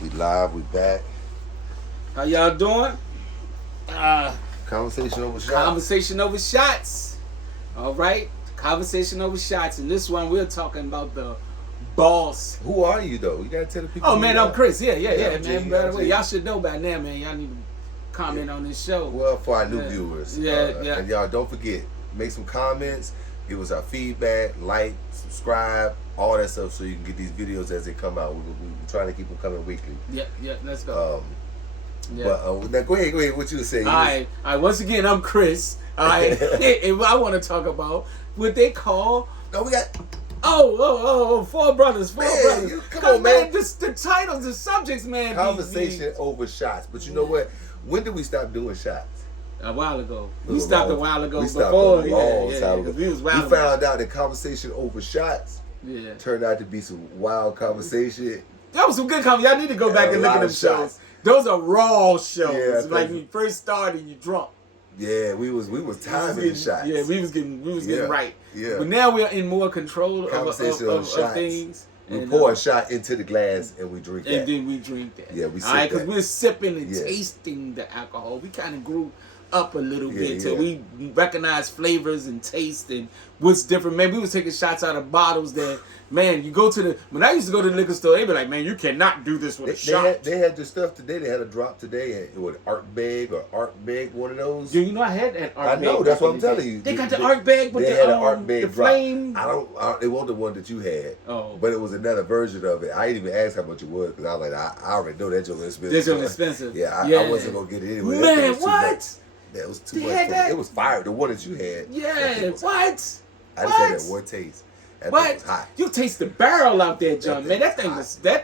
We live, we back. How y'all doing? Conversation over shots. Conversation over shots. All right, conversation over shots. And this one we're talking about the boss. Who are you though? You gotta tell the people. Oh man, I'm Chris. Yeah, I'm man. G, By the I'm way, G. y'all should know by now, man. Y'all need to comment on this show. Well, for our new viewers. Yeah. And y'all don't forget, make some comments, give us our feedback, like, subscribe, all that stuff so you can get these videos as they come out. We're trying to keep them coming weekly. Yeah, let's go. But now go ahead, what you were saying. All right. Once again, I'm Chris. All right, and I want to talk about what they call. No, we got. Four brothers. Four brothers. Come on, man. The titles, the subjects, man. Conversation over shots. But you know what? When did we stop doing shots? A while ago. We stopped a while ago. We stopped before. a long time ago. We found out that conversation over shots turned out to be some wild conversation. That was some good conversation. Y'all need to go back and look at them shows. Those are raw shows. Yeah, like when you first started, you drunk. Yeah, we was timing the shots. Yeah, we was getting right. Yeah. But now we're in more control of shots. things. We pour a shot into the glass and we drink that. And then we drink that. Yeah, we sip all right, because that. we're sipping and tasting the alcohol. We kind of grew up a little bit till we recognize flavors and taste and what's different. Man, we was taking shots out of bottles that, man, you go to when I used to go to the liquor store, they'd be like, man, you cannot do this with a shot. They had the stuff today. They had a drop today. It was Art Bag or Art Bag, one of those. You know I had that Art Bag. I know, that's what I'm telling you. They got the Art Bag with the Art Bag the flame. It wasn't the one that you had. Oh. But it was another version of it. I didn't even ask how much it was because I was like, I already know that joke is expensive. That joke expensive. Yeah, I wasn't going to get it anyway. Man, what? That was too much. It was fire. The one that you had. Yeah, what? I just had that one taste. That thing was hot. You taste the barrel out there, John. Man, that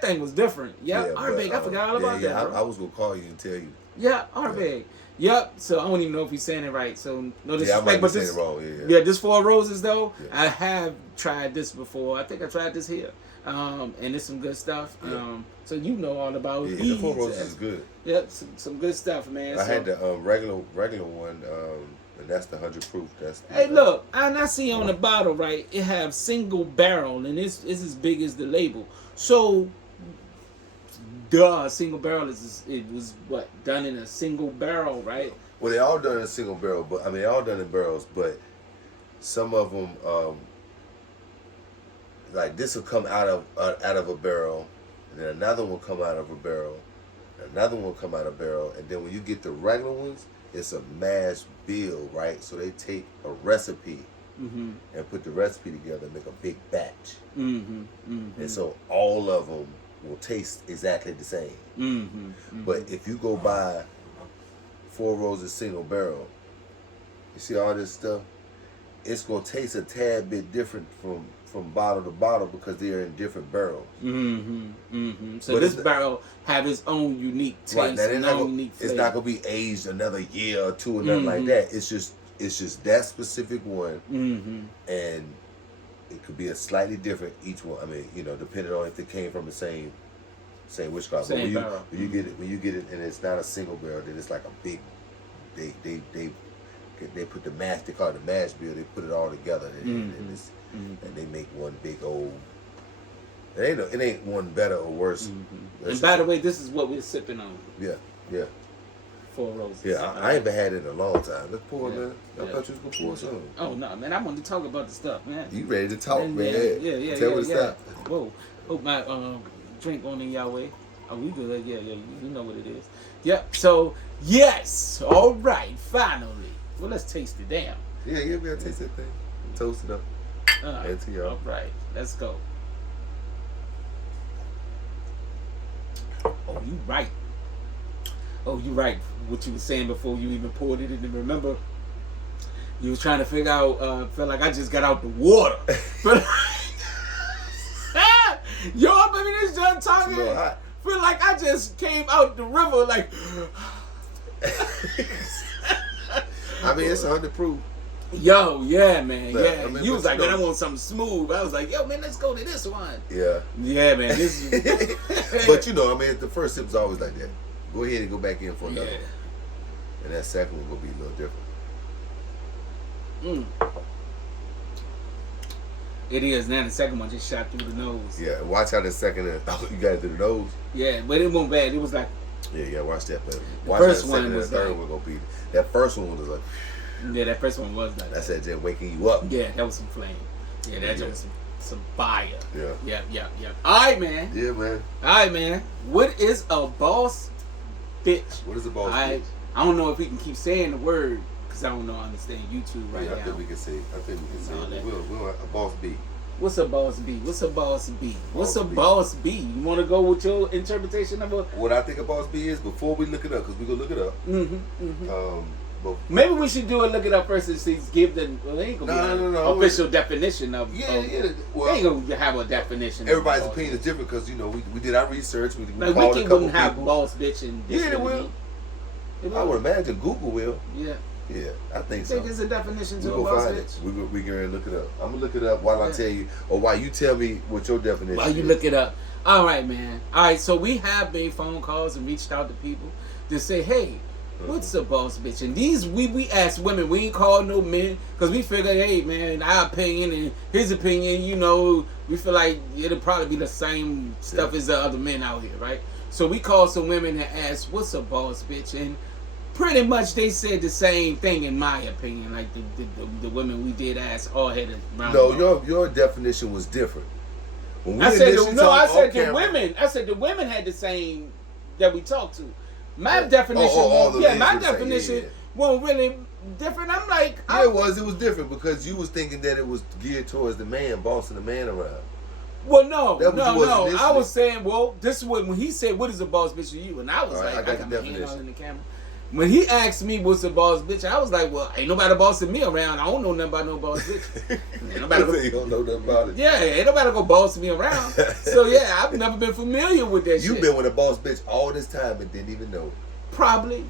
thing was different. Yep, Art-Bag. I forgot all about that, bro. I was gonna call you and tell you. Yeah, Art-Bag. Yep. So I don't even know if he's saying it right. So no disrespect, I might but be this saying it wrong. Yeah, this Four Roses though. Yeah. I have tried this before. I think I tried this here. And it's some good stuff. Yeah. So you know all about it. The Four Roses is good. Yep, some good stuff, man. I had the regular one, and that's the 100 proof. Hey, look, and I see on the bottle, right? It have single barrel, and it's as big as the label. So, single barrel it was what done in a single barrel, right? Well, they all done in a single barrel, but I mean, they all done in barrels, but some of them, like this will come out of a barrel, and then another one will come out of a barrel, another one will come out of a barrel, and then when you get the regular ones, it's a mash bill, right? So they take a recipe and put the recipe together and make a big batch, and so all of them will taste exactly the same. But if you go buy Four Roses single barrel, you see all this stuff, it's gonna taste a tad bit different from bottle to bottle because they're in different barrels. So but this barrel have its own unique taste, right, unique flavor. It's not gonna be aged another year or two or nothing like that. It's just that specific one, and it could be a slightly different each one. I mean, depending on if they came from the same witchcraft. But when you get it, and it's not a single barrel, then it's like a big. They put the mash. They call it the mash bill. They put it all together, and they make one big old. It ain't one better or worse. And by the way, this is what we're sipping on. Yeah. Four Roses. Yeah, I ain't had it in a long time. Let's pour it, man. I thought you was gonna pour some. Oh no, man! I wanted to talk about the stuff, man. You ready to talk, man? Yeah. Tell me to stop. Whoa! Hope my drink on in Yahweh. Oh, we good? Yeah. You know what it is. Yep. So yes, all right. Finally, well, let's taste it. Damn. Yeah, we gotta taste that thing. Toast it up. And to y'all. All right, let's go. Oh, you right. What you were saying before you even poured it in. And remember, you was trying to figure out. Felt like I just got out the water. Yo, I'm in this done talking. Feel like I just came out the river. Like. I mean, it's 100 proof. Yo, yeah, man, yeah. I mean, you was like, man, I want something smooth. I was like, yo, man, let's go to this one. Yeah. Yeah, man. This is... But I mean, the first sip is always like that. Go ahead and go back in for another one. And that second one will be a little different. It is. Now the second one just shot through the nose. Yeah, watch how the second you got it through the nose. Yeah, but it wasn't bad. It was like Yeah, watch that. Man. the Watch first that one second was and the third like, one gonna be. That first one was like. yeah, that first one was like That's that just waking you up. Yeah, that was some flame. Yeah, that Yeah. was some fire. Yeah. Yeah. All right, man. Yeah, man. All right, man. What is a boss bitch? What is a boss I bitch? I don't know if we can keep saying the word because I don't know. I understand YouTube right Yeah, I now. think we can say. I think we can say. All that. We'll a boss B. What's a boss B? What's a boss B? What's Boss a B. boss B? You want to go with your interpretation of a? What I think a boss B is before we look it up, because we gonna look it up. But Maybe we should do it. Look it up first and see. Give the. Well, they ain't gonna be an No. official definition of. yeah. They ain't Well, gonna have a definition. everybody's of boss opinion is bitch. different because we did our research. We Like called a Wiki couple wouldn't have people. boss bitch and. this Yeah, it would will. be- It I will. would imagine Google will. Yeah. Yeah, I think You so. think there's a definition We to a gonna boss find bitch? it. We gonna look it up. I'm gonna look it up while I Yeah. tell you, or while you tell me what your definition. While you is. look it up. All right, man. All right, so we have made phone calls and reached out to people to say, hey, what's a boss bitch? And these, we asked women. We ain't called no men because we figured, hey, man, our opinion and his opinion, you know, we feel like it'll probably be the same stuff as the other men out here, right? So we called some women and asked, what's a boss bitch? And pretty much they said the same thing in my opinion. Like the women we did ask all had a round. No, your definition was different. When we I said initially no. I talked said on the camera- women. I said the women had the same that we talked to. My Oh. definition, Oh, was, the yeah, ladies my were saying, definition yeah. wasn't really different. I'm like, Yeah, it was different because you was thinking that it was geared towards the man, bossing the man around. well, no, That was yours I initially. was saying, well, this is what when he said, "What is a boss bitch to you?" And I was All right, like, I I got got the my hand definition. all in the camera. When he asked me what's a boss bitch, I was like, well, ain't nobody bossing me around. I don't know nothing about no boss bitch. Ain't nobody You don't know nothing about it. Yeah, ain't nobody go boss me around. So yeah, I've never been familiar with that shit. You've been with a boss bitch all this time and didn't even know. Probably.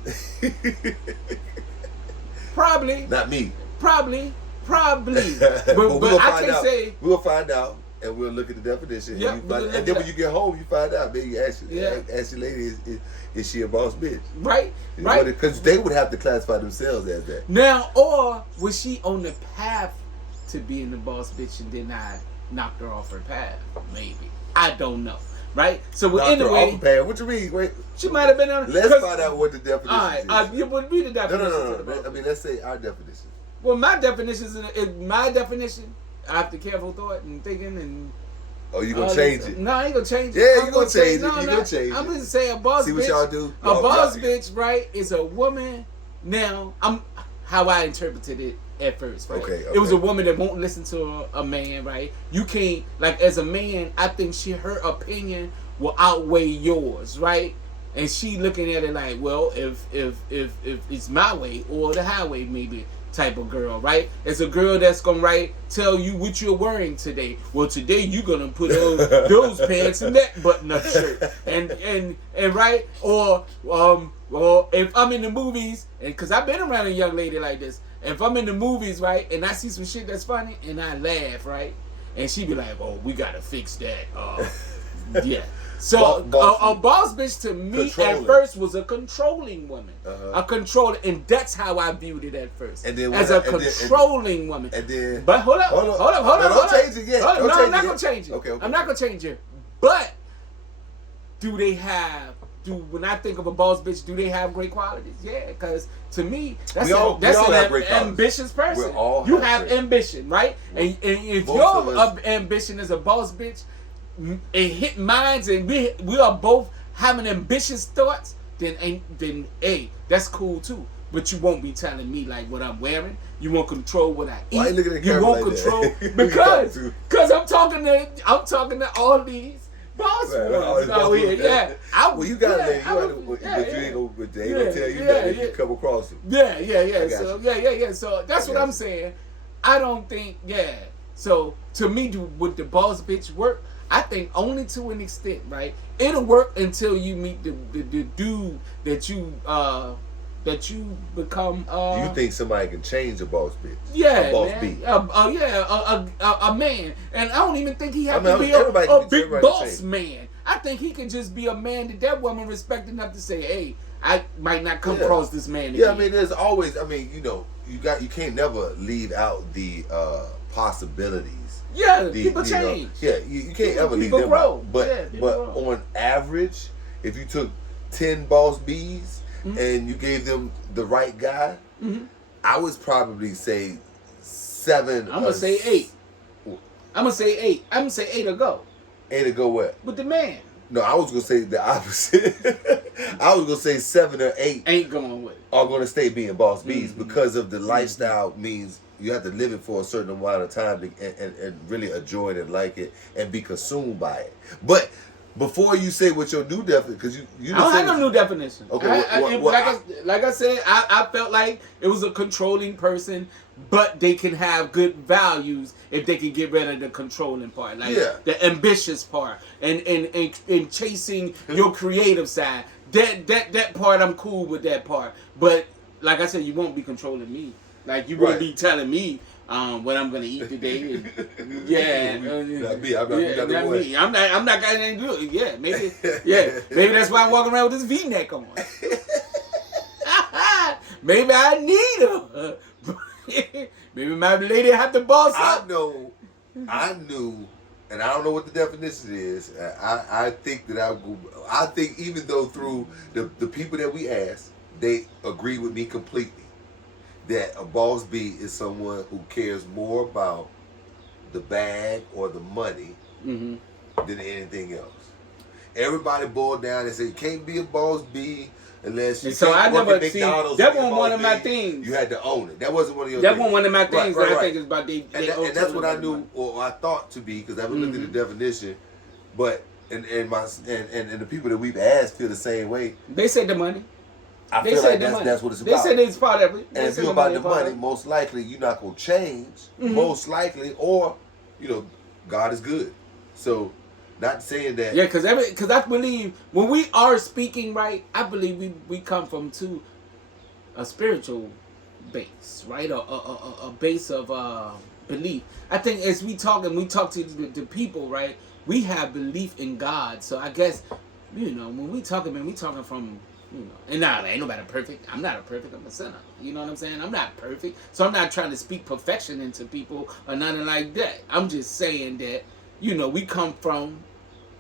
Probably. Not me. Probably. But But I can't say. We'll find out, and we'll look at the definition. Yep, and, we'll look and it then up. when you get home, you find out. Maybe you ask Yeah. your lady, is she a boss bitch? Right? Right? Because they would have to classify themselves as that. Now, or was she on the path to being the boss bitch and then I knocked her off her path? Maybe. I don't know. Right? So well, Knocked her off anyway, the path. What you mean? Wait. she might have been on. Let's 'cause- find out what the definition All right, is. you would read the definition. No. to the boss I mean, let's say our definition. Well, my definition is my definition. After careful thought and thinking and. Oh, you gonna change it? No, I ain't gonna change it. Yeah, I'm you gonna change it. no, You no, gonna change I'm it. gonna say a boss See bitch. what y'all do? A boss y'all- bitch, right, is a woman. Now, I'm how I interpreted it at first. Right? Okay, It was a okay. woman that won't listen to a man, right? You can't like as a man. I think her opinion will outweigh yours, right? And she looking at it like, well, if it's my way or the highway, maybe type of girl, right? It's a girl that's gonna tell you what you're wearing today. Well, today you're gonna put those pants and that button-up shirt, and right, or if I'm in the movies, and because I've been around a young lady like this, if I'm in the movies, right, and I see some shit that's funny, and I laugh, right, and she be like, oh, we gotta fix that, yeah. So a boss bitch to me Controlling. at first was a controlling woman, Uh-huh. a controller, and that's how I viewed it at first, And then as what- a and then- controlling woman. And then, But hold up. No, don't change it yet. Hold up. Don't No, change I'm not it gonna yet. change it. Okay. I'm not gonna change it. But do they have? When I think of a boss bitch, do they have great qualities? Yeah, because to me, that's We all that's have an great qualities. ambitious person. We all You have have great- ambition, right? And if Most your of us- ambition is a boss bitch, it hit minds, and we are both having ambitious thoughts. Then hey, that's cool too. But you won't be telling me like what I'm wearing. You won't control what I eat. Why you looking at the you camera won't like that? control You got to. because I'm talking to all these boss Man, all ones these out boss here. ones. Yeah, Well, you got to let I you would- but you ain't gonna, they ain't gonna tell you yeah, that if yeah. you come across them. Yeah. I got So you. yeah. So that's I what got I'm you. saying. I don't think So to me, would the boss bitch work? I think only to an extent, right? It'll work until you meet the dude that you become. You think somebody can change a boss bitch? Yeah, A boss man. B. A man, and I don't even think he have I mean, to be everybody can a be big everybody boss change. man. I think he can just be a man that woman respect enough to say, "Hey, I might not come Yeah. across this man." Yeah, I again." mean, there's always. I mean, you can't never leave out the possibilities. Yeah, people change. You can't ever leave people them grow. out. But Yeah, people grow. on average, if you took 10 boss B's and you gave them the right guy, I would probably say 7. I'm gonna say 8. I'm gonna say 8. I'm gonna say 8 to go. 8 to go what? With the man. No, I was gonna say the opposite. I was gonna say 7 or 8 ain't going with it. Are gonna stay being boss B's because of the lifestyle means you have to live it for a certain amount of time and really enjoy it and like it and be consumed by it. But before you say what your new definition, because you I don't have no new definition. Okay, like I said, I felt like it was a controlling person, but they can have good values if they can get rid of the controlling part, like the ambitious part, and chasing your creative side. That part, I'm cool with that part. But like I said, you won't be controlling me. Like you won't be telling me what I'm gonna eat today. Not me. I'm not gonna do it. Yeah, maybe. Yeah, maybe that's why I'm walking around with this V-neck on. Maybe I need her. Maybe my lady have to boss up. I knew, and I don't know what the definition is. I think that I think even though through the people that we asked, they agree with me completely. That a boss B is someone who cares more about the bag or the money than anything else. Everybody boiled down and said you can't be a boss B unless you I never see that wasn't one of my things. You had to own it. That wasn't one of your that things. wasn't one of my things right. I think is about they and that's what I knew or I thought to be because I haven't looked at the definition. But and the people that we've asked feel the same way. They said the money. I feel like that's what it's about. They said it's part of it. And if you're about the money, most likely you're not going to change. Most likely, or, God is good. So, not saying that. Yeah, because I believe when we are speaking right, I believe we come from a spiritual base, right? A base of belief. I think as we talk to the people, right? We have belief in God. So I guess, when we talking, man, we talking from. And now ain't nobody perfect. I'm not perfect. I'm a sinner. You know what I'm saying? I'm not perfect, so I'm not trying to speak perfection into people or nothing like that. I'm just saying that we come from.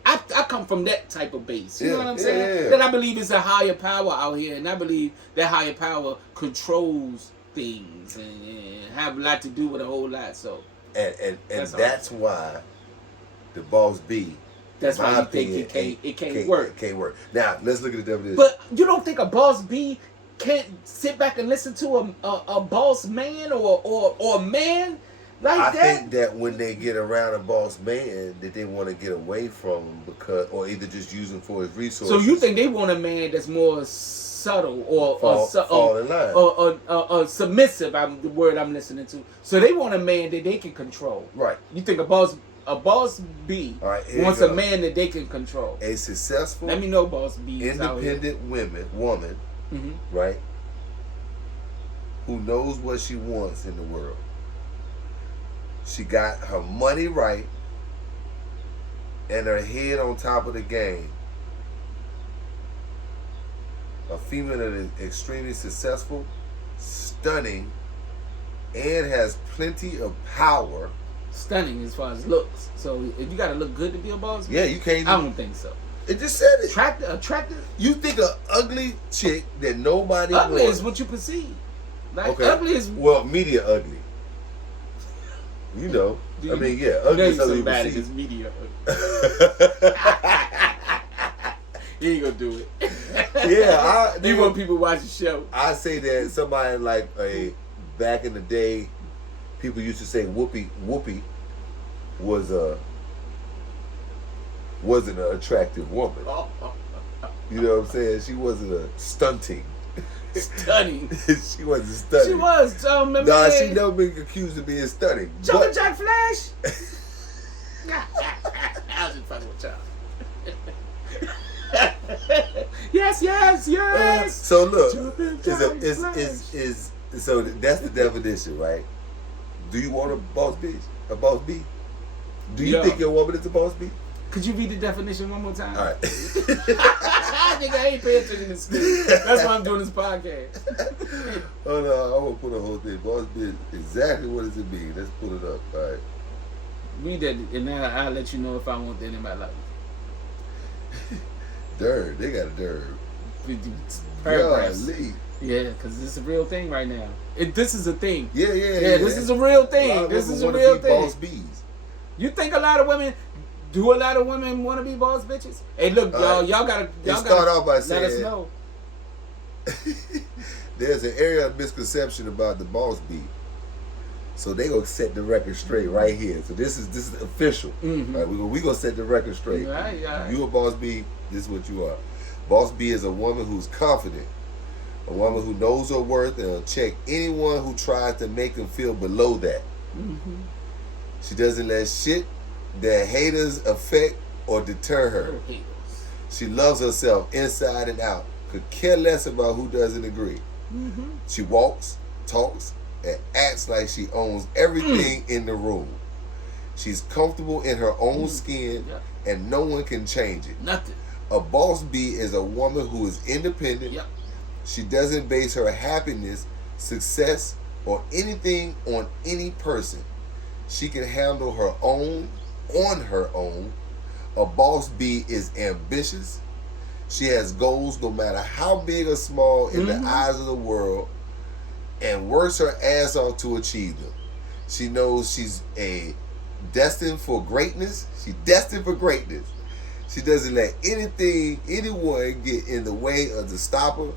I come from that type of base. You know what I'm saying? That I believe is a higher power out here, and I believe that higher power controls things and have a lot to do with a whole lot. So and that's why the boss B. That's why you think it can't work. It can't work. Now, let's look at the definition. But you don't think a boss B can't sit back and listen to a boss man or a man like that? I think that when they get around a boss man, that they want to get away from him or either just use him for his resources. So you think they want a man that's more subtle or fall in line. or submissive? The word I'm listening to. So they want a man that they can control. Right. You think a boss B wants a man that they can control. A successful, let me know, boss B, independent woman, right? Who knows what she wants in the world. She got her money right and her head on top of the game. A female that is extremely successful, stunning, and has plenty of power. Stunning as far as looks. So if you gotta look good to be a boss, yeah, you can't. I don't think so. It just said it. Attractive. You think an ugly chick that nobody ugly wants. is what you perceive. Like ugly is media ugly. I mean, yeah, ugly is something you perceive. Media ugly. He ain't gonna do it. Yeah, you want people to watch the show. I say that somebody like back in the day. People used to say Whoopi wasn't an attractive woman. You know what I'm saying? She wasn't a stunning. She wasn't stunning. She was. She never been accused of being stunning. Jumpin' Jack Flash. I was just fucking with y'all. Yes. So look, so that's the definition, right? Do you want a boss B? Do you think your woman is a boss B? Could you read the definition one more time? All right. Nigga, I ain't paying attention to school. That's why I'm doing this podcast. Hold on, I want to put a whole thing. Boss B, exactly what does it mean? Let's put it up. All right. Read that, and I'll let you know if I want that in my life. Derb. They got a derb. Paragraphs. Golly. Yeah, because it's a real thing right now. This is a thing. Yeah. This is a real A lot thing. of This women is a wanna real be thing. Boss bees. You think a lot of women want to be boss bitches? Hey, look, y'all gotta start off by let saying us know. there's an area of misconception about the boss bee. So they gonna set the record straight right here. So this is official. Mhm. Right, we gonna set the record straight. Right. You a boss bee, this is what you are. Boss bee is a woman who's confident, a woman who knows her worth and will check anyone who tries to make them feel below that. Mm-hmm. She doesn't let shit that haters affect or deter her. She loves herself inside and out. Could care less about who doesn't agree. Mm-hmm. She walks, talks, and acts like she owns everything in the room. She's comfortable in her own skin, and no one can change it. Nothing. A boss bee is a woman who is independent. Yep. She doesn't base her happiness, success, or anything on any person. She can handle her own on her own. A boss bee is ambitious. She has goals no matter how big or small in the eyes of the world, and works her ass off to achieve them. She knows she's destined for greatness. She's destined for greatness. She doesn't let anyone get in the way of the stop her,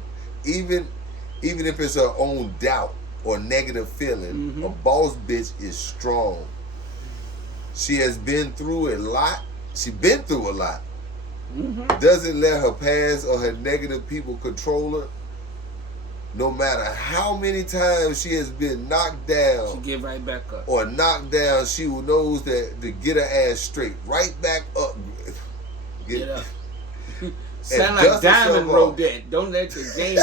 even if it's her own doubt or negative feeling. Mm-hmm. A boss bitch is strong. She has been through a lot. Mm-hmm. Doesn't let her past or her negative people control her. No matter how many times she has been knocked down, She get right back up. or knocked down, she knows that to get her ass straight, right back up. Get up. Sound like dust Diamond herself wrote off. that. Don't let the game.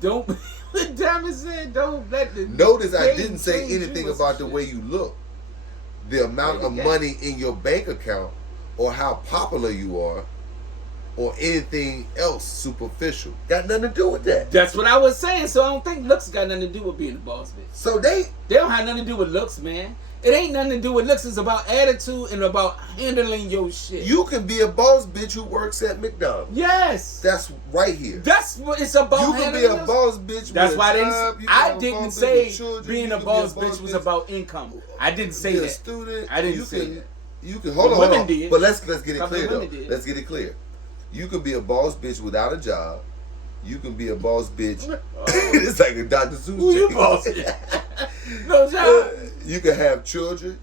don't. Diamond said, "Don't let the." Notice I game didn't say change you anything or some about the shit. way you look, the amount of Yeah. money in your bank account, or how popular you are, or anything else superficial. Got nothing to do with that. That's what I was saying. So I don't think looks got nothing to do with being a boss bitch. So they don't have nothing to do with looks, man. It ain't nothing to do with looks. It's about attitude and about handling your shit. You can be a boss bitch who works at McDonald's. Yes. That's right here. That's what it's about. You can be a boss bitch. That's with why a job. I didn't say being a boss bitch was about income. I didn't say be a that. student. I didn't say that. You can hold Women on. did. But let's get it Couple clear of though. women did. Let's get it clear. You can be a boss bitch without a job. You can be a boss bitch. It's like a Dr. Seuss. Who you chick. boss? No job. You can have children.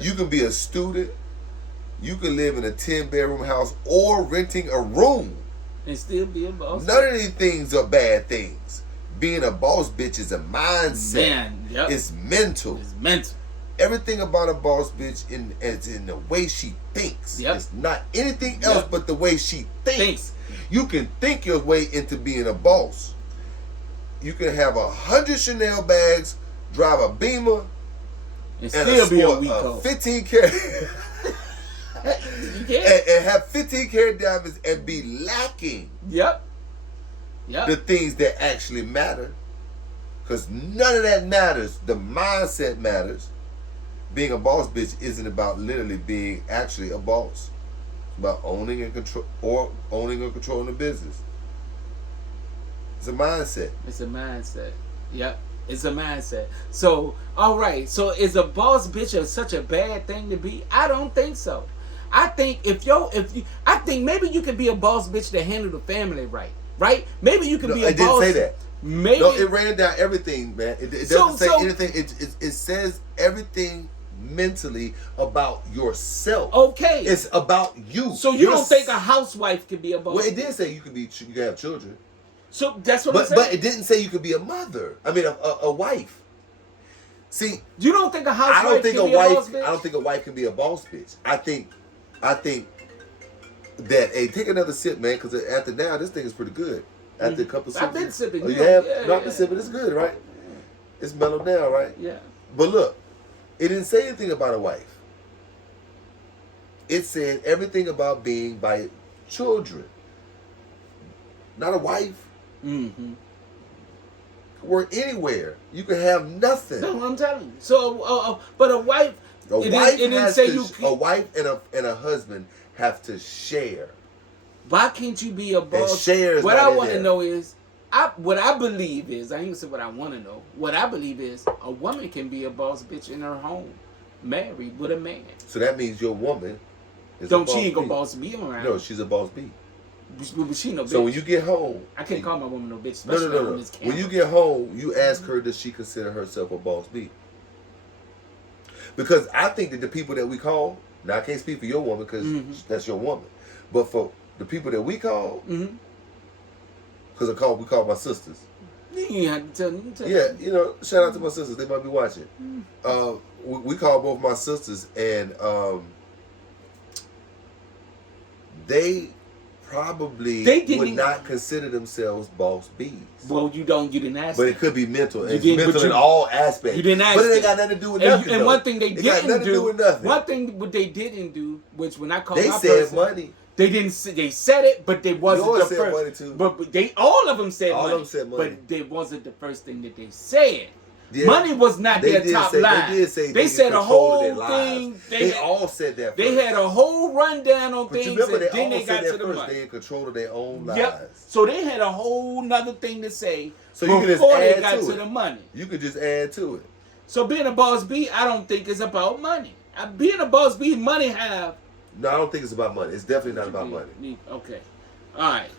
You can be a student. You can live in a 10-bedroom house or renting a room. And still be a boss. None of these things are bad things. Being a boss bitch is a mindset. Man, yep. It's mental. It's mental. Everything about a boss bitch is in the way she thinks. Yep. It's not anything else Yep. but the way she thinks. You can think your way into being a boss. You can have 100 Chanel bags, drive a Beamer, And and still be a sport weak hoe. 15 karat You can't. and have 15 karat diamonds and be lacking Yep. the things that actually matter. Because none of that matters. The mindset matters. Being a boss bitch isn't about literally being actually a boss. It's about owning and controlling the business. It's a mindset. It's a mindset. Yep. It's a mindset. So, all right. So, is a boss bitch such a bad thing to be? I don't think so. I think I think maybe you could be a boss bitch to handle the family right. Right? Maybe you could be a It boss. didn't say that. Maybe No, it ran down everything, man. It doesn't say anything. It says everything mentally about yourself. Okay. It's about you. So you don't think a housewife could be a boss? Well, it bitch? did say you can have children. So that's what I'm saying. But it didn't say you could be a mother. I mean, a wife. See, You don't think a housewife I don't think can a be a wife. boss bitch? I don't think a wife can be a boss bitch. I think that. Hey, take another sip, man, because after now, this thing is pretty good. After a couple sips, I've been sipping. Oh, You you know, have? yeah, No, I've been yeah. sipping. It's good, right? It's mellowed down, right? Yeah. But look, it didn't say anything about a wife. It said everything about being by children. Not a wife. Mm-hmm. Work anywhere. You can have nothing. That's what I'm telling you. So, but a wife. A wife and a husband have to share. Why can't you be a boss? Share is what not I in want to there. know is, what I believe is, I ain't gonna say what I want to know. What I believe is, a woman can be a boss bitch in her home, married with a man. So that means your woman is Don't a boss she ain't gonna B. boss me around? No, she's a boss B. But she no bitch. So when you get home, I can't call my woman no bitch. No. On this camera. When you get home, you ask her, does she consider herself a boss B? Because I think that the people that we call, now I can't speak for your woman because that's your woman, but for the people that we call, because we call my sisters. You ain't have to tell Yeah, you know, shout out to my sisters. They might be watching. We call both my sisters, and they probably would not consider themselves boss Bs. Well, you didn't ask. But it could be mental. It's didn't, mental in all aspects. You didn't ask. But it ain't got nothing to do with nothing. And one thing they didn't do, one thing what they didn't do, which when I called they my said person, money. They didn't. They said it, but they wasn't Yours the said first. Money too. But they all of them said all money. Of them said money. But they wasn't the first thing that they said. Yeah, money was not their top line. They did say they said a whole thing. They all said that. They had a whole rundown on things, and then they got to the money. They in control of their own lives. Yep. So they had a whole nother thing to say. So you can just add they got to the money. You could just add to it. So being a boss B, I don't think is about money. Being a boss B, money have. No, I don't think it's about money. It's definitely not about money. Okay. All right.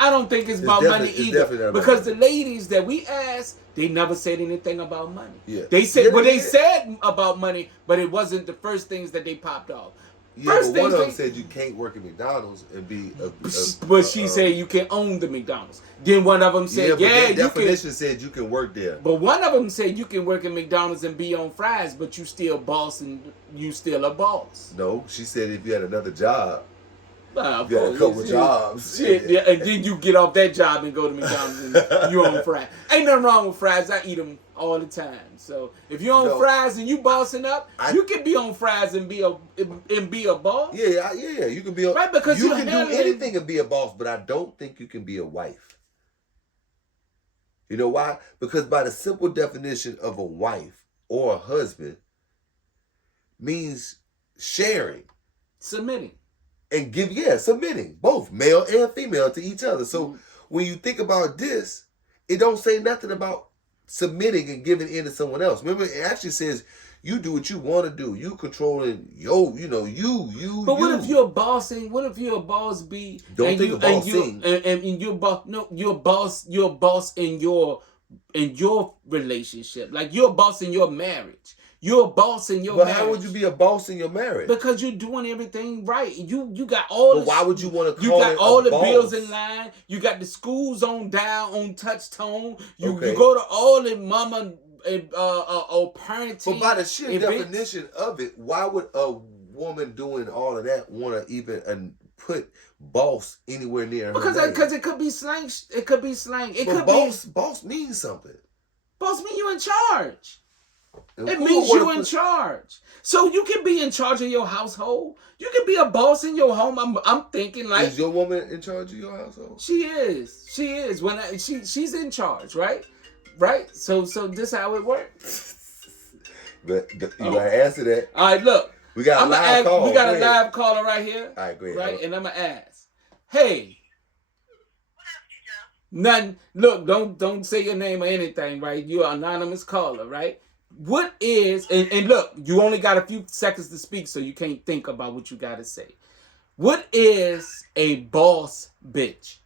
I don't think it's about money either. Because the ladies that we asked, they never said anything about money. Yeah. They said they said about money, but it wasn't the first things that they popped off. Yeah, first but one of them said you can't work at McDonald's and be but she said you can own the McDonald's. Then one of them said, the definition said you can work there. But one of them said you can work at McDonald's and be on fries, but you still boss and you still a boss. No, she said if you had another job, you had a couple jobs. Shit, yeah, and then you get off that job and go to McDonald's and you on fries. Ain't nothing wrong with fries. I eat them all the time. So if you're on fries and you bossing up, you can be on fries and be a boss. Yeah. You can be a right because you can do anything and be a boss, but I don't think you can be a wife. You know why? Because by the simple definition of a wife or a husband means sharing, submitting. And submitting, both male and female to each other. So when you think about this, it don't say nothing about submitting and giving in to someone else. Remember, it actually says you do what you want to do. You controlling you. But what if you're bossing? What if you're a boss B? Don't think of bossing. And you're boss. No, you're a boss. You're a boss in your relationship. Like you're a boss in your marriage. You're a boss in your marriage. But how would you be a boss in your marriage? Because you're doing everything right. You got all. But why would you want to call it a boss? You got all the boss? bills in line. You got the schools on dial, on touch tone. You go to all the mama or parenting. But by the sheer definition of it, why would a woman doing all of that want to even put boss anywhere near her? Because it could be slang. It could be slang. Boss means something. Boss means you in charge. It means you in charge. So you can be in charge of your household. You can be a boss in your home. I'm thinking like. Is your woman in charge of your household? She is. She's in charge, right? Right. So this how it works. But you gotta answer that. All right, look. We got a live call. We got a live caller right here. All right, go ahead. Right, and I'm gonna ask. Hey. Nothing. Look, don't say your name or anything, right? You're an anonymous caller, right? What is and look, you only got a few seconds to speak, so you can't think about what you gotta say. What is a boss bitch?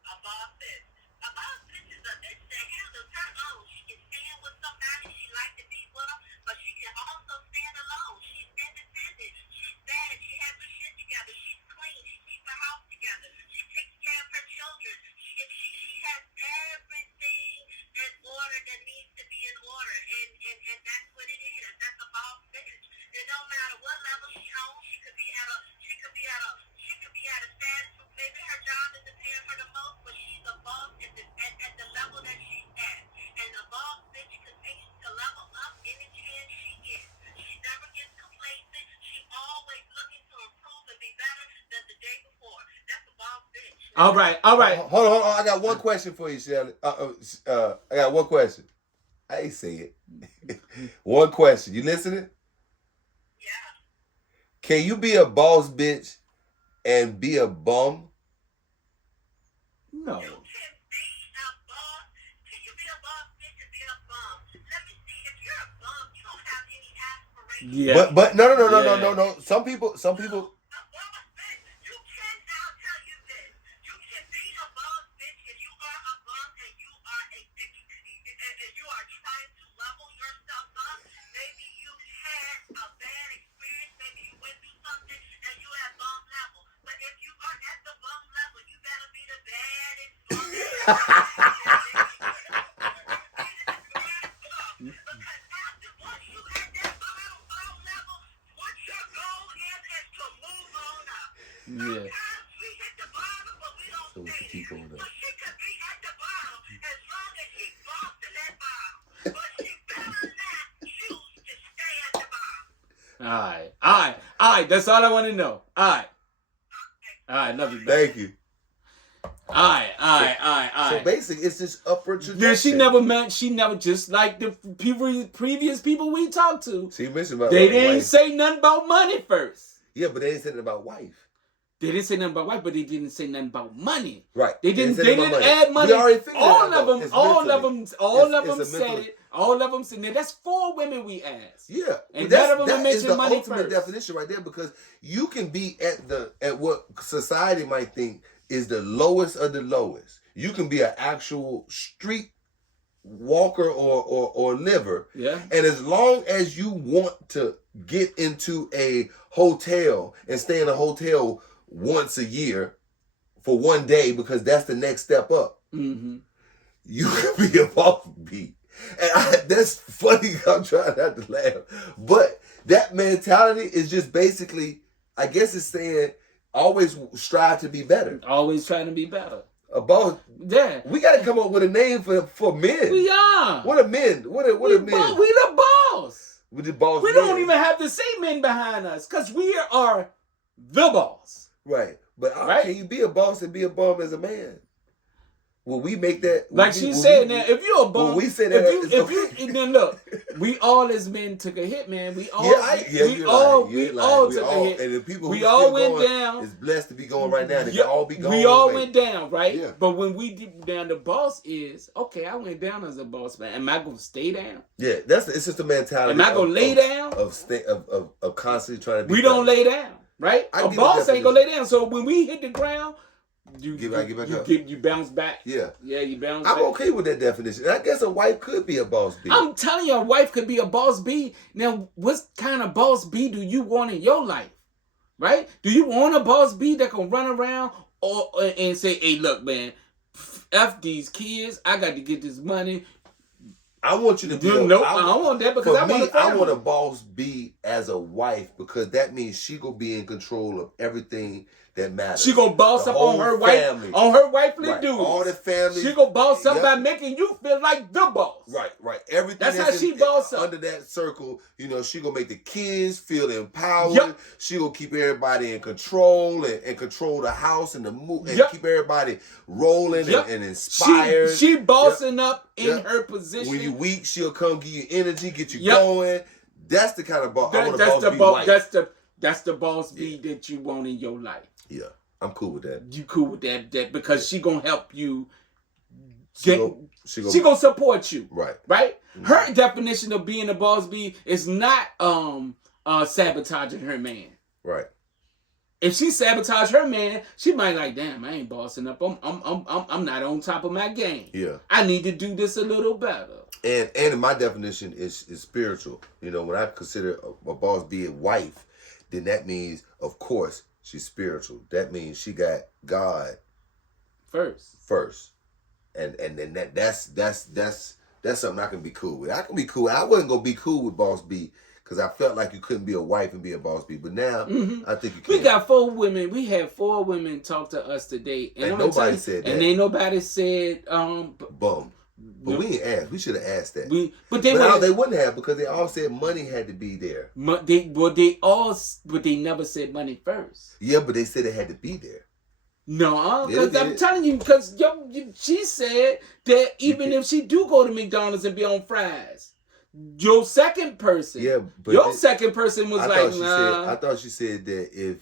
A boss bitch. A boss bitch is a bitch that handles her own. She can stand with somebody, she likes to be with them, but she can also stand alone. She's independent. She's bad. She has her shit together. She's clean. She keeps her house together. She takes care of her children. She has everything in order that needs to be in order, and that's what it is. That's a boss bitch. It don't matter what level she owns. She could be at a status. Maybe her job isn't paying her the most, but she's a boss at the level that she's at. And the boss bitch continues to level up any chance she gets. She never gets complacent. She's always looking to improve and be better than the day before. That's a boss bitch. All right. Hold on. I got one question for you, Shelly. I got one question. I ain't say it. One question. You listening? Yeah. Can you be a boss bitch and be a bum? No. You can be a boss. Can you be a boss bitch and be a bum? Let me see. If you're a bum, you don't have any aspirations. Yeah. But no. Yeah. Some people. A boss bitch, you can. I'll tell you this. You can be a boss bitch if you are a bum and you are if you are trying to level yourself up. Maybe you had a bad experience. Maybe you went through something and you at bum level. But if you are at the bum level, you better be the baddest bum. Because after once you at that bum level, what your goal is to move on up. Yeah. Sometimes we hit the bottom, but we don't So we stay can keep there. on So up. she could be at the bottom as long as she falls to that bottom. But she better not choose to stay at the bottom. All right. That's all I want to know. All right. Love you. Babe. Thank you. All right. So basically, it's this upward trajectory. Then she never, just like the previous people we talked to, She mentioned about they wife. didn't say nothing about money first. Yeah, but they didn't say nothing about wife. They didn't say nothing about wife, but they didn't say nothing about money. Right. They didn't say nothing about add money. We already figured all that out, of them, it's all mentally. of them It's said a mental- it. All of them said that. That's 4 women we asked. Yeah, And but none of them that is mentioned the money ultimate first. definition right there, because you can be at what society might think is the lowest of the lowest. You can be an actual street walker or liver, Yeah. and as long as you want to get into a hotel and stay in a hotel once a year for one day because that's the next step up, Mm-hmm. you can be a boss beat. And that's funny. I'm trying not to laugh. But that mentality is just basically, I guess it's saying, always strive to be better. Always trying to be better. A boss. Yeah. We got to come up with a name for men. We are. What are men? What are men? We the boss. We the boss. We men. don't even have to say men behind us because we are the boss. Right. But Right? can you be a boss and be a bum as a man? Will we make that? Like she said, now if you're a bum, When we say that, if you then look, we all as men took a hit, man. We all, we all took a hit. And the people We who all still went going down. is blessed to be going right now. They can all be going. We all away. went down, right? Yeah. But when we did down, the boss is okay. I went down as a boss man. Am I gonna stay down? Yeah, it's just a mentality. Am I gonna lay down? Of constantly trying to be. We don't lay down, right? I A give boss you ain't gonna lay down. So when we hit the ground, you Get back up. you bounce back. Yeah, You bounce I'm back. okay with that definition. And I guess a wife could be a boss B. I'm telling you, a wife could be a boss B. Now, what kind of boss B do you want in your life? Right? Do you want a boss B that can run around and say, hey, look, man, F these kids. I got to get this money. I want you to be. Nope, I don't want that because for I want me, a family. I want a boss B as a wife because that means she gonna be in control of everything that matters. She gonna boss The up on whole her family. wife, on her wifely Right. dudes. All the family. She gonna boss up Yep. by making you feel like the boss. Right. Everything That's how she boss up. under that circle. She gonna make the kids feel empowered. Yep. She gonna keep everybody in control and control the house and the move and Yep. keep everybody rolling Yep. and inspired. She bossing up in Yep. her position. When you weak, she'll come give you energy, get you Yep. going. That's the kind of boss. I want a that's boss the be boss. white. That's the boss B that you want in your life. Yeah, I'm cool with that. You cool with that because she gonna help you. She She gonna support you. Right. Mm-hmm. Her definition of being a boss B is not sabotaging her man. Right. If she sabotage her man, she might like, damn, I ain't bossing up. I'm not on top of my game. Yeah. I need to do this a little better. And my definition is spiritual. When I consider a boss be a wife, then that means, of course, she's spiritual. That means she got God first. And then that's something I can be cool with. I can be cool. I wasn't gonna be cool with boss B because I felt like you couldn't be a wife and be a boss B. But now I think you can. We got 4 women. We had 4 women talk to us today, and nobody said that. And ain't nobody said bum. But we ain't asked. We should have asked that. But they wouldn't have because they all said money had to be there. But they never said money first. Yeah, but they said it had to be there. No, Yeah, they because I'm did. telling you, because she said that even if she do go to McDonald's and be on fries, your second person, Yeah, but your second person was I like, thought she nah. said. I thought she said that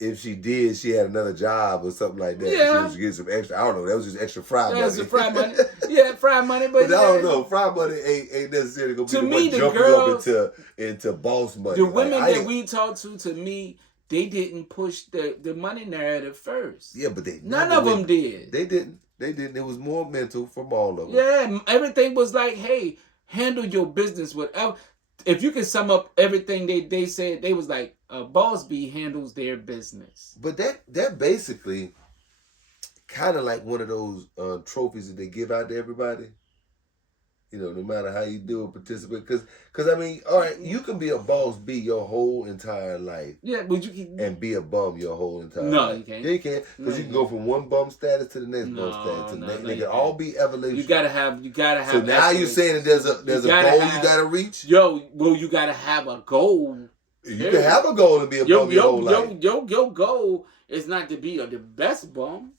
if she did, she had another job or something like that. Yeah. She was getting some extra. I don't know. That was just extra fry money. That's the fry money. Yeah, fry money, but, But I don't know. Fry money ain't necessarily gonna be To the me, one the jumping girls- up into boss money. the Like, women I that ain't- we talked to me, they didn't push the money narrative first. Yeah, but they None never of them went- did. They didn't. They didn't. It was more mental from all of them. Yeah, everything was like, hey, handle your business, whatever. If you can sum up everything they said, they was like, Boss B handles their business. But that basically kind of like one of those trophies that they give out to everybody. You know, no matter how you do it, participate. Because I mean, all right, you can be a boss B your whole entire life Yeah, but you can. and be a bum your whole entire No, life. you can't. Yeah, you can. Because No, you can you go from one bum status to the next No, bum status to the no, next. no, They you can all can't. be evolution. You gotta have. So now you're excellence. saying that there's a You goal gotta you have- gotta reach. Yo, well, you gotta have a goal. You can have a goal to be a bum your whole life. Your goal is not to be the best bum,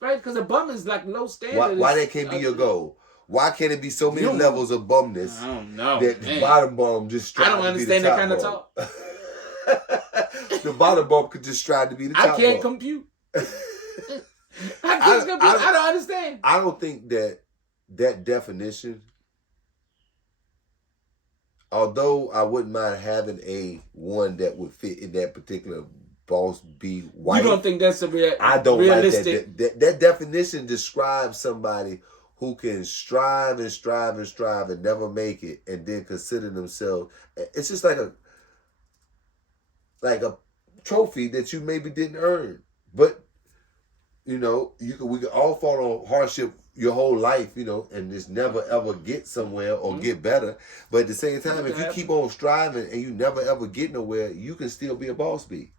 right? Because a bum is like low standard. Why that can't be your goal? Why can't it be so many You don't- levels of bumness I don't know. that the man. bottom bum just strive I don't to be the understand that top kind of bum? talk. The bottom bum could just strive to be the I top can't bum. compute. I can't compute. I don't understand. I don't think that definition, although I wouldn't mind having a one that would fit in that particular boss B white. You don't think that's a I don't realistic? like that. That definition describes somebody who can strive and strive and strive and never make it, and then consider themselves. It's just like a trophy that you maybe didn't earn, but you know we could all fall on hardship your whole life, you know, and just never ever get somewhere or get better. But at the same time, if you keep on striving and you never ever get nowhere, you can still be a boss B.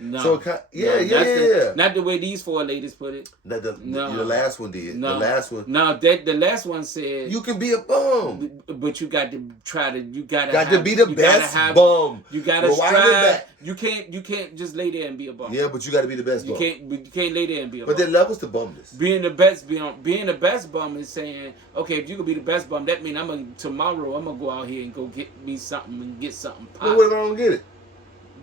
No. So yeah. Not the way these four ladies put it. The No. last one did. No. The last one. No, the last one said You can be a bum. but you got to try to. You gotta Got to have- be the you gotta best have- bum. You gotta Rewind it strive. back. You can't just lay there and be a bum. Yeah, but you got to be the best You bum. can't lay there and be a But bum. there levels to bumness. Being the best bum is saying, okay, if you could be the best bum, that means tomorrow I'm gonna go out here and go get me something and get something But pop. what if I don't get it?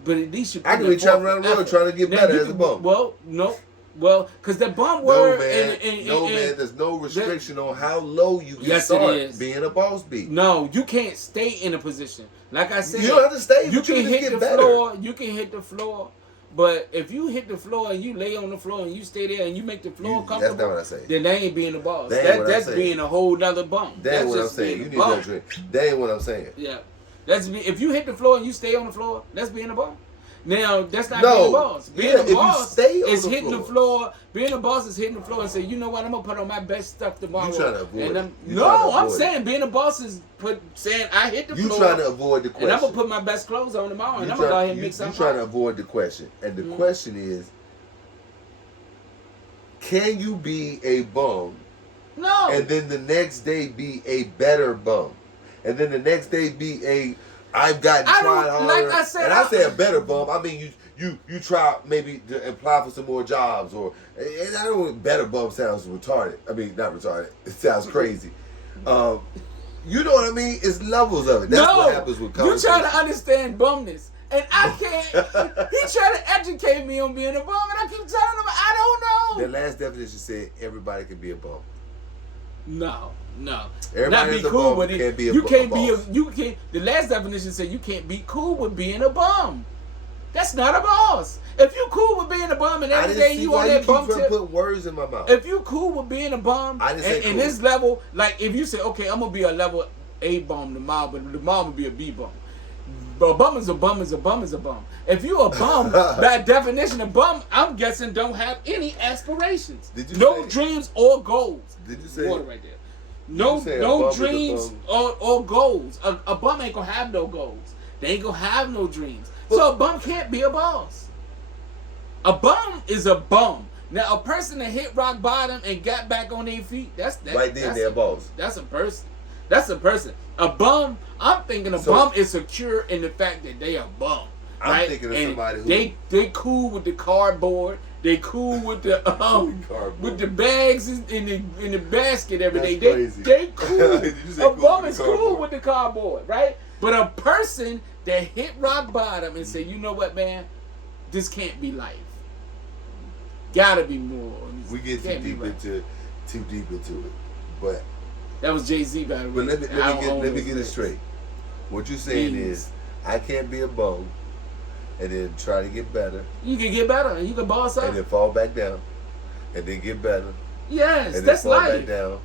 But at least you. I can be traveling around the world trying to get better as a bum. Well, no, because the bum No word. man, and, man. There's no restriction on how low you can Yes, it start is. being a boss B. No, you can't stay in a position. Like I said, You don't have to stay. You but can just hit get the better. floor. You can hit the floor. But if you hit the floor and you lay on the floor and you stay there and you make the floor That's comfortable, not what I say. then that ain't being a boss. That ain't what I'm That's saying. being a whole nother bump. That ain't That's what I'm just saying. being You a need bum. that drink. That ain't what I'm saying. Yeah, if you hit the floor and you stay on the floor, that's being a boss. Now that's not No. being a boss. Being Yeah, a if you boss stay on is the hitting the floor. Being a boss is hitting the floor and say, you know what, I'm gonna put on my best stuff tomorrow. You trying to avoid and it. I'm, You no, trying to I'm avoid saying being a boss is saying I hit the You floor. trying to avoid the and question. I'm gonna put my best clothes on tomorrow, and You I'm gonna go ahead and you- make something. You trying to avoid the question, and the question is, can you be a bum No. and then the next day be a better bum, and then the next day be a I've gotten I tried don't- harder. like I said, and I say a better bum. I mean you try maybe to apply for some more jobs, or and I don't. Better bum sounds retarded. I mean not retarded. It sounds crazy. You know what I mean? It's levels of it. That's no, what happens with you conversation. trying to understand bumness, and I can't. He trying to educate me on being a bum, and I keep telling him I don't The know. last definition said everybody can be a bum. No. Everybody Not be that's a cool bum with it. can't be a You bu- can't a be a boss. you can't. The last definition said you can't be cool with being a bum. That's not a boss. If you cool with being a bum and I every didn't day see you why on you that keep bum trying to tip. put words in my mouth. If you cool with being a bum, I didn't say and cool. this level, like if you say, okay, I'm gonna be a level A bum tomorrow, but tomorrow I'm gonna be a B bum. But a bum is a bum is a bum is a bum. If you a bum, by definition, a bum, I'm guessing don't have any aspirations, Did you no say- dreams or goals. Did you say Water right there. No, say a no bum is a dreams bum? or goals. A bum ain't gonna have no goals. They ain't gonna have no dreams. So a bum can't be a boss. A bum is a bum. Now a person that hit rock bottom and got back on their feet, that's right then that's they're a boss. That's a person. That's a person. A bum, I'm thinking a So- bum is secure in the fact that they a bum. I'm right? thinking of And somebody who- they cool with the cardboard. They cool with the Cardboard. with the bags in the basket every That's day. crazy. They cool. Did you say A cool bum with is the cool cardboard? with the cardboard, right? But a person that hit rock bottom and say, you know what, man, this can't be life. Gotta be more. We get Can't be too deep into it, but That was Jay-Z, by the way. let me get it straight. What you saying Please. is, I can't be a bum, and then try to get better, You can get better. You can boss up. and then fall back down, and then get better, Yes, and then that's fall back life. down,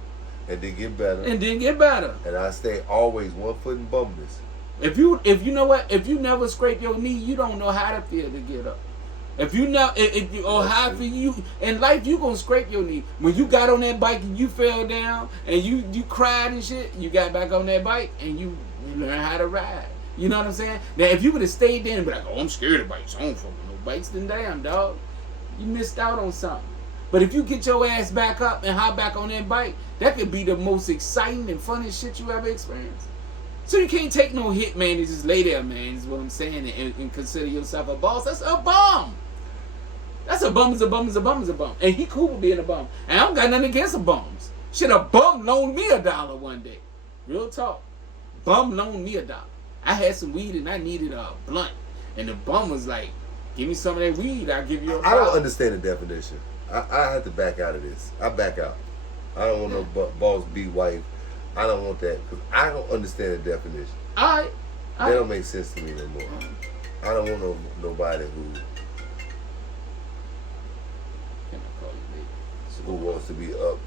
and then get better, And then get better. and I stay always 1 foot in bumness. If you know what, if you never scrape your knee, you don't know how to feel to get up. If you know, if you or how for you in life, you gonna scrape your knee. When you got on that bike and you fell down and you cried and shit, you got back on that bike and you learn how to ride. You know what I'm saying? Now, if you would have stayed there and be like, "Oh, I'm scared of bikes. I don't fuck with no bikes," then damn, dog, you missed out on something. But if you get your ass back up and hop back on that bike, that could be the most exciting and funnest shit you ever experienced. So you can't take no hit, man, and just lay there, man, is what I'm saying, and consider yourself a boss. That's a bum. That's a bum is a bum is a bum is a bum. And he cool with being a bum. And I don't got nothing against the bums. Shit, a bum loaned me $1 one day. Real talk. Bum loaned me $1. I had some weed and I needed a blunt. And the bum was like, give me some of that weed, I'll give you a I don't $1. understand the definition. I have to back out of this. I back out. I don't want no boss B wife. I don't want that because I don't understand the definition. Alright. That don't make sense to me no more. I don't want nobody Can I call you baby? who wants to be up,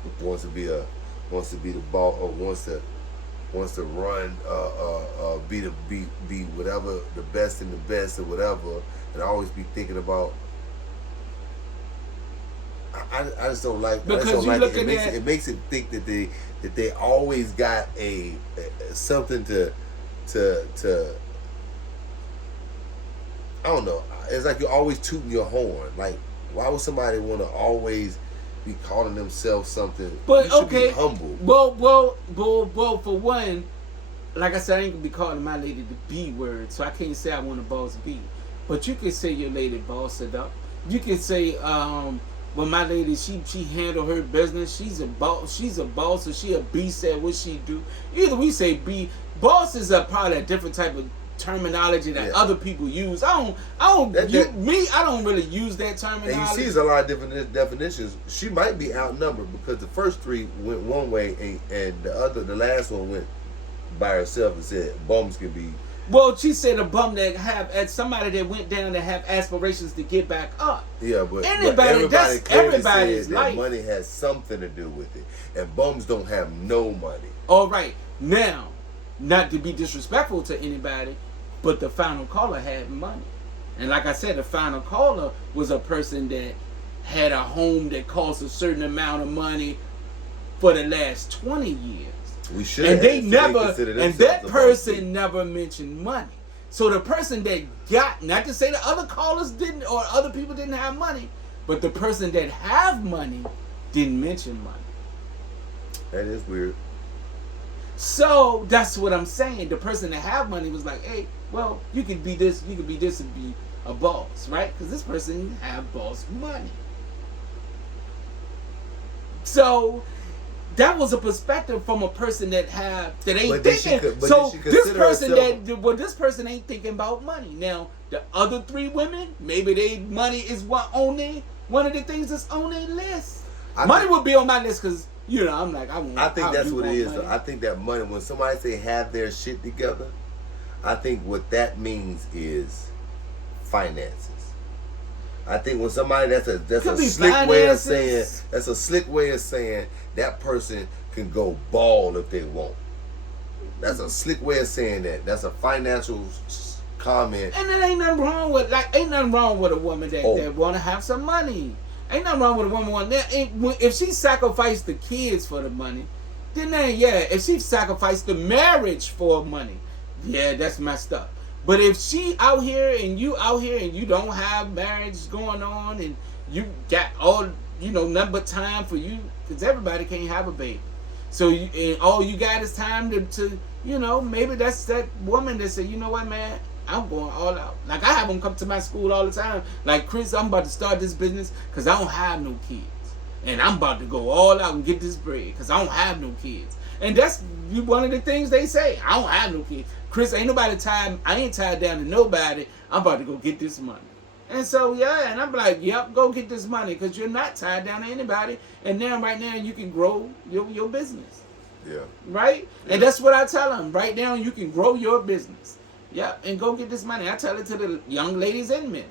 wants to be the boss, or wants to run, be whatever the best in the best or whatever, and always be thinking about. I just don't like. Because I just don't you like looking it. at- It makes it think that they always got a something to I don't know. It's like you're always tooting your horn. Like, why would somebody want to always be calling themselves something? But you should okay, be humble. Well, for one, like I said, I ain't gonna be calling my lady the B word, so I can't say I want a boss B. But you can say your lady boss it up. You can say, well, my lady, she handle her business. She's a boss. She's a boss, or she a B said what she do. Either we say B. Boss is probably a different type of terminology that other people use. I don't really use that terminology. And you see a lot of different definitions. She might be outnumbered because the first three went one way, and the last one went by herself and said bums can be. Well, she said a bum that have somebody that went down that have aspirations to get back up. Yeah, but Anybody, that's clearly everybody's said life. that money has something to do with it, and bums don't have no money. All right, now, not to be disrespectful to anybody, but the final caller had money, and like I said, the final caller was a person that had a home that cost a certain amount of money for the last 20 years. We should, And they never, consider and themselves that a person bum. never mentioned money. So the person that got, not to say the other callers didn't, or other people didn't have money, but the person that have money didn't mention money. That is weird. So that's what I'm saying. The person that have money was like, hey, well, you could be this, and be a boss, right? Because this person have boss money. So that was a perspective from a person that ain't But did thinking. she- but So did she this consider person herself- this person ain't thinking about money. Now the other three women, maybe they money is one of the things that's on their list. Money would be on my list because I'm like I think that's what it is. Money. I think that money, when somebody say have their shit together, I think what that means is finances. I think when somebody that's a Could be slick way of finances. saying that person can go ball if they want. That's a slick way of saying that. That's a financial comment. And there ain't nothing wrong with a woman that want to have some money. Ain't nothing wrong with a woman if she sacrificed the kids for the money, then if she sacrificed the marriage for money, that's messed up. But if she out here and you don't have marriage going on and you got all nothing but time for you, because everybody can't have a baby. So and all you got is time to maybe that's that woman that said, you know what, man, I'm going all out. Like, I have them come to my school all the time. Like, Chris, I'm about to start this business because I don't have no kids. And I'm about to go all out and get this bread because I don't have no kids. And that's one of the things they say. I don't have no kids. Chris, ain't nobody tied. I ain't tied down to nobody. I'm about to go get this money. And so, yeah, and I'm like, yep, go get this money because you're not tied down to anybody. And now, right now, you can grow your business. Yeah. Right? Yeah. And that's what I tell them. Right now, you can grow your business. Yep, and go get this money. I tell it to the young ladies and men.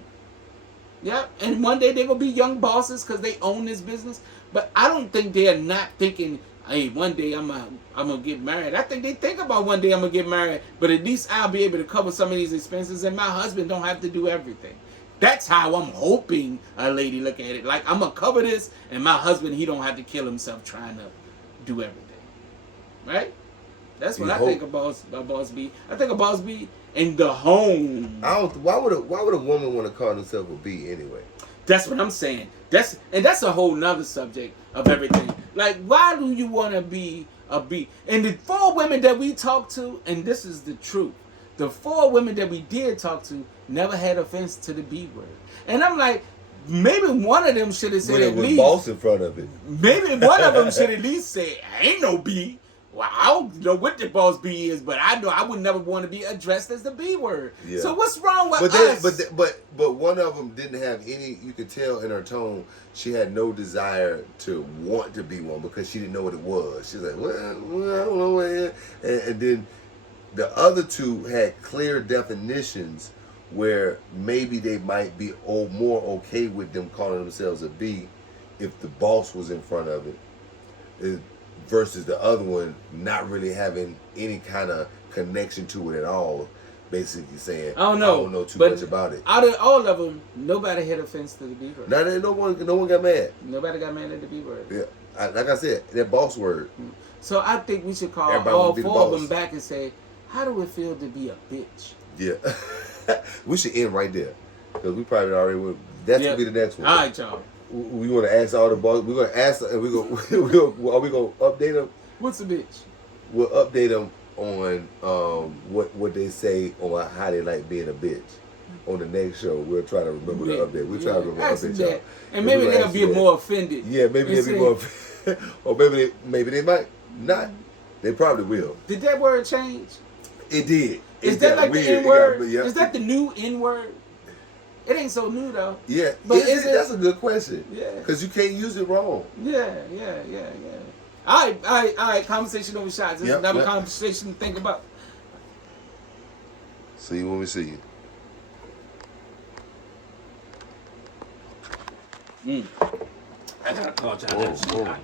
Yep, and one day they're going to be young bosses because they own this business. But I don't think they're not thinking, hey, one day I'm gonna get married. I think they think about one day I'm going to get married. But at least I'll be able to cover some of these expenses and my husband don't have to do everything. That's how I'm hoping a lady look at it. Like, I'm going to cover this and my husband, he don't have to kill himself trying to do everything. Right? That's what I think about Boss B. I think of Boss B in the home. Why would a woman want to call herself a B anyway? That's what I'm saying. That's a whole nother subject of everything. Like, why do you want to be a B? And the 4 women that we talked to, and this is the truth, the 4 women that we did talk to never had offense to the B word. And I'm like, maybe one of them should have said When it at was least. boss in front of it. Maybe one of them should at least say, I ain't no B. Well, I don't know what the boss B is, but I know I would never want to be addressed as the B word. Yeah. So what's wrong with us? But one of them didn't have any. You could tell in her tone she had no desire to want to be one because she didn't know what it was. She's like, well I don't know. And then the other 2 had clear definitions where maybe they might be more okay with them calling themselves a B if the boss was in front of it. Versus the other one not really having any kind of connection to it at all, basically saying, I don't know too much about it. Out of all of them, nobody had offense to the B word. Now, no one got mad. Nobody got mad at the B word. Yeah, like I said, that boss word. So I think we should call Everybody all wanna be the 4 of boss. them back and say, how do it feel to be a bitch? Yeah, we should end right there because we probably already would. That's gonna be the next one. All right, y'all. We want to ask all the boss. We're gonna ask, and are we gonna update them? What's a bitch? We'll update them on what they say on how they like being a bitch. On the next show, we'll try to remember the update. We'll try to remember Ask the them update, y'all. that. And maybe they'll be more offended. Yeah, maybe they'll be more or maybe they might not. They probably will. Did that word change? It did. Is that like the N word? Is that the new N word? It ain't so new though. Yeah, but that's a good question. Yeah, because you can't use it wrong. Yeah. All right. Conversation over shots. This is another conversation to think about. See you when we see you. I gotta call John.